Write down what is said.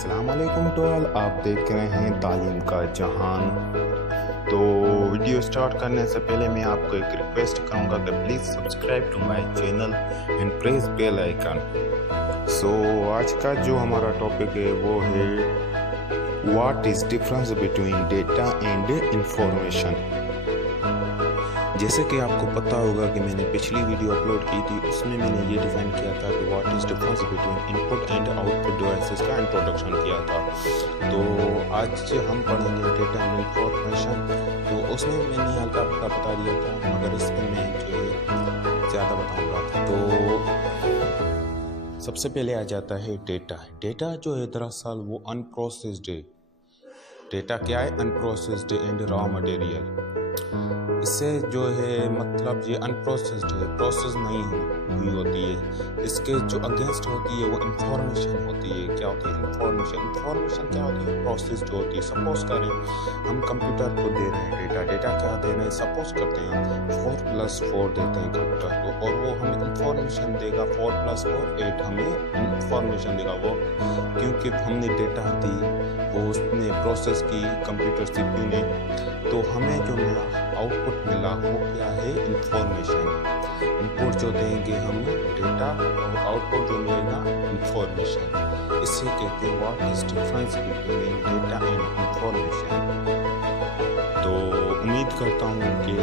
अस्सलामुअलैकुम to all. आप देख रहे हैं तालीम का जहान। तो वीडियो स्टार्ट करने से पहले मैं आपको एक रिक्वेस्ट करूंगा कि please subscribe to my channel and press bell icon. So आज का जो हमारा टॉपिक है वो है what is difference between data and information. जैसे कि आपको पता होगा कि मैंने पिछली वीडियो अपलोड की थी, उसमें मैंने ये डिफ़ाइन किया था कि what is difference between input and output devices का इंट्रोडक्शन किया था। तो आज हम पढ़ेंगे डेटा एंड इंफॉर्मेशन। तो उसमें मैंने हल्का फुल्का बता दिया था, मगर इसमें मैं जो है ज़्यादा बताऊँगा। तो सबसे पहले आ जाता है डेटा। डेटा जो है दरअसल वो अनप्रोसेस्ड है। डेटा क्या है? Unprocessed and raw material. इससे जो है मतलब ये अनप्रोसेस्ड है, प्रोसेस नहीं हुई होती है। इसके जो अगेंस्ट होती है वो इंफॉर्मेशन होती है। क्या होती है इंफॉर्मेशन? इंफॉर्मेशन क्या होती है? प्रोसेस्ड होती है। सपोज करें हम कंप्यूटर को दे रहे हैं डेटा। डेटा क्या दे रहे हैं? सपोज करते हैं 4+4 देते हैं कंप्यूटर को, और वो हमें इंफॉर्मेशन देगा 4+4 8 हमें इंफॉर्मेशन देगा। वो क्योंकि हमने डेटा दी, वो उसने प्रोसेस की कंप्यूटर सीपीयू ने, तो हमें जो मिला आउटपुट मिला वो क्या है? इंफॉर्मेशन। इनपुट जो देंगे हम डेटा और आउटपुट जो मिलेगा इंफॉर्मेशन। इससे कहते हैं what is difference between data and information. तो उम्मीद करता हूँ कि